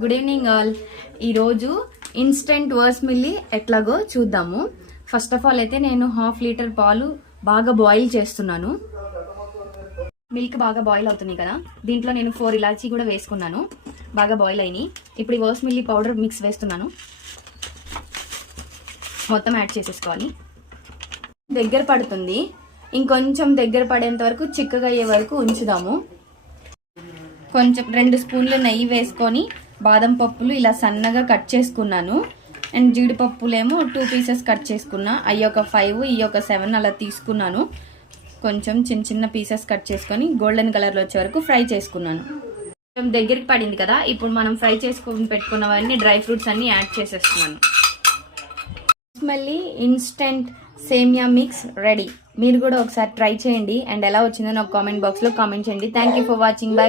Good evening all. ఈరోజు instant వర్స్మిల్లీ ఎట్లాగో చూద్దాము. ఫస్ట్ ఆఫ్ ఆల్ అయితే నేను 1/2 లీటర్ పాలు బాగా బాయిల్ చేస్తున్నాను. మిల్క్ బాగా బాయిల్ అవుతున్నాయి కదా, దీంట్లో నేను 4 ఇలాచీ కూడా వేసుకున్నాను. బాగా బాయిల్ అయినాయి. ఇప్పుడు ఈ వర్స్మిల్లీ పౌడర్ మిక్స్ వేస్తున్నాను. మొత్తం యాడ్ చేసేసుకోవాలి. దగ్గర పడుతుంది, ఇంకొంచెం దగ్గర పడేంత వరకు చిక్కగా అయ్యే వరకు ఉంచుదాము. కొంచెం 2 స్పూన్లు నెయ్యి వేసుకొని బాదం పప్పులు ఇలా సన్నగా కట్ చేసుకున్నాను. అండ్ జీడిపప్పులేమో 2 పీసెస్ కట్ చేసుకున్నా. అవి ఒక 5, ఈ ఒక 7 అలా తీసుకున్నాను. కొంచెం చిన్న చిన్న పీసెస్ కట్ చేసుకొని గోల్డెన్ కలర్లో వచ్చే వరకు ఫ్రై చేసుకున్నాను. కొంచెం దగ్గరికి పడింది కదా, ఇప్పుడు మనం ఫ్రై చేసుకొని పెట్టుకున్నవన్నీ డ్రై ఫ్రూట్స్ అన్ని యాడ్ చేసేస్తున్నాను. మళ్ళీ ఇన్స్టెంట్ సేమియా మిక్స్ రెడీ. మీరు కూడా ఒకసారి ట్రై చేయండి అండ్ ఎలా వచ్చిందో నాకు కామెంట్ బాక్స్లో కామెంట్ చేయండి. Thank you for watching. By.